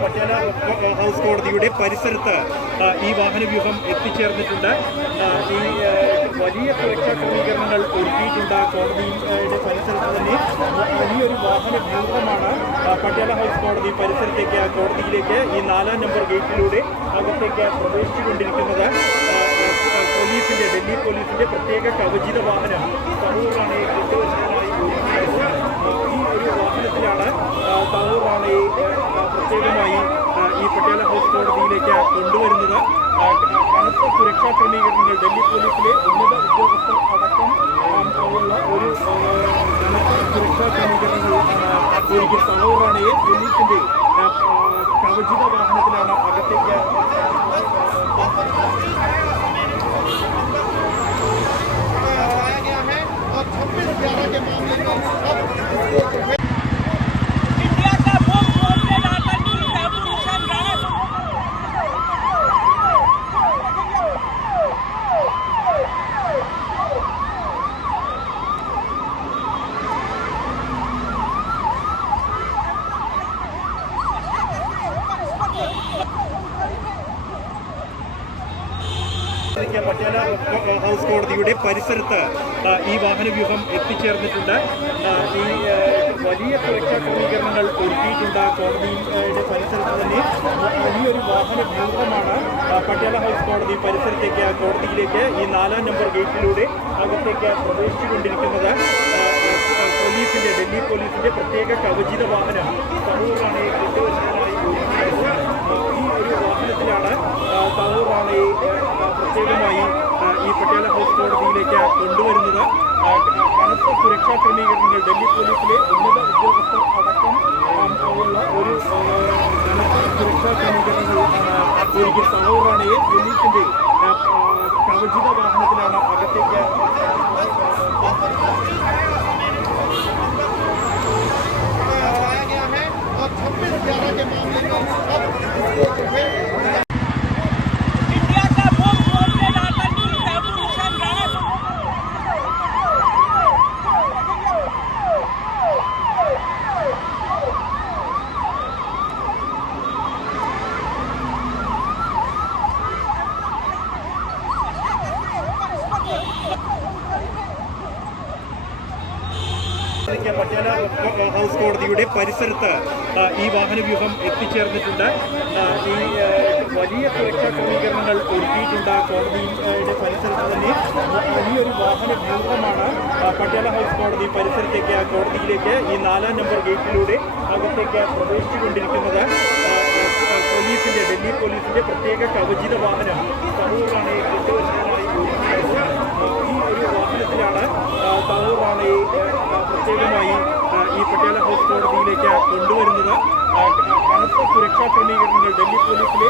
Patiala house കോടതിയുടെ പരിസരത്ത് ഈ വാഹനവ്യൂഹം എത്തിച്ചേർന്നിട്ടുണ്ട്. ഈ വലിയ സുരക്ഷാ ക്രമീകരണങ്ങൾ ഒരുക്കിയിട്ടുണ്ട്. കോടതിയുടെ പരിസരത്ത് തന്നെ വലിയൊരു വാഹനവ്യൂഹമാണ് പട്യാല ഹൗസ് കോടതി പരിസരത്തേക്ക് കോടതിയിലേക്ക് ഈ 4-ാം നമ്പർ ഗേറ്റിലൂടെ അകത്തേക്ക് പ്രവേശിച്ചുകൊണ്ടിരിക്കുന്നത്. ഡൽഹി പോലീസിന്റെ പ്രത്യേക കവചിത വാഹനം തവൂർ റാണയെ കൊണ്ടുവരുന്നതിനായി ഈ ഒരു വാഹനത്തിലാണ് തവൂർ റാണയെ പ്രത്യേകമായി ഈ പട്യാല ഹൗസ് കോടതിയിലേക്ക് കൊണ്ടുവരുന്നത്. കനത്ത സുരക്ഷാ ക്രമീകരണങ്ങൾ ഡൽഹി പോലീസിലെ ഉന്നത ഉദ്യോഗസ്ഥർ അടക്കം ഉള്ള ഒരു കനത്ത സുരക്ഷാ ക്രമീകരണങ്ങളാണ് ഒരുക്കി തവൂർ റാണയെ പോലീസിന്റെ കവചിത വാഹനത്തിലാണ് അകത്തേക്ക് इंडिया का मुख्य वांटेड आतंकी भूषण राणा പട്യാല ഹൗസ് കോടതിയുടെ പരിസരത്ത് ഈ വാഹനവ്യൂഹം എത്തിച്ചേർന്നിട്ടുണ്ട്. ഈ വലിയ സുരക്ഷാ ക്രമീകരണങ്ങൾ ഒരുക്കിയിട്ടുണ്ട്. കോടതിയുടെ പരിസരത്ത് തന്നെ വലിയൊരു വാഹനവ്യൂഹമാണ് പട്യാല ഹൗസ് കോടതി പരിസരത്തേക്ക് കോടതിയിലേക്ക് ഈ 4-ാം നമ്പർ ഗേറ്റിലൂടെ അകത്തേക്ക് പ്രവേശിച്ചുകൊണ്ടിരിക്കുന്നത്. ഡൽഹി പോലീസിന്റെ പ്രത്യേക കവചിത വാഹനം തവൂർ റാണയെ കൊണ്ടുവരുന്നതിനായി ഈ ഒരു വാഹനത്തിലാണ് തവൂർ റാണയെ പ്രത്യേകമായി ഈ പട്യാല ഹൗസ് കോടതിയിലേക്ക് കൊണ്ടുവരുന്നത്. കനത്ത സുരക്ഷാ ക്രമീകരണങ്ങൾ ഡൽഹി പോലീസിലെ ഉന്നത ഉദ്യോഗസ്ഥർ അടക്കം ഉള്ള ഒരു കനത്ത സുരക്ഷാ ക്രമീകരണങ്ങളാണ് ഒരുക്കി തവൂർ റാണയെ പോലീസിന്റെ കവചിത വാഹനത്തിലാണ് അകത്തേക്ക് इंडिया का मुख्य वांटेड आतंकी भूषण राणा പട്യാല ഹൗസ് കോടതിയുടെ പരിസരത്ത് ഈ വാഹനവ്യൂഹം എത്തിച്ചേർന്നിട്ടുണ്ട്. ഈ വലിയ സുരക്ഷാ ക്രമീകരണങ്ങൾ ഒരുക്കിയിട്ടുണ്ട്. കോടതിയുടെ പരിസരത്ത് തന്നെ വലിയൊരു വാഹനവ്യൂഹമാണ് പട്യാല ഹൗസ് കോടതി പരിസരത്തേക്ക് കോടതിയിലേക്ക് ഈ 4-ാം നമ്പർ ഗേറ്റിലൂടെ അകത്തേക്ക് പ്രവേശിച്ചുകൊണ്ടിരിക്കുന്നത്. ഡൽഹി പോലീസിന്റെ പ്രത്യേക കവചിത വാഹനം തവൂർ റാണയെ കൊണ്ടുവരുന്നതിനായി ഈ ഒരു വാഹനത്തിലാണ് തവൂർ റാണയെ പ്രത്യേകമായി ഈ പട്യാല ഹൗസ് കോടതിയിലേക്ക് കൊണ്ടുവരുന്നത്. കനത്ത സുരക്ഷാ ക്രമീകരണങ്ങൾ ഡൽഹി പോലീസിലെ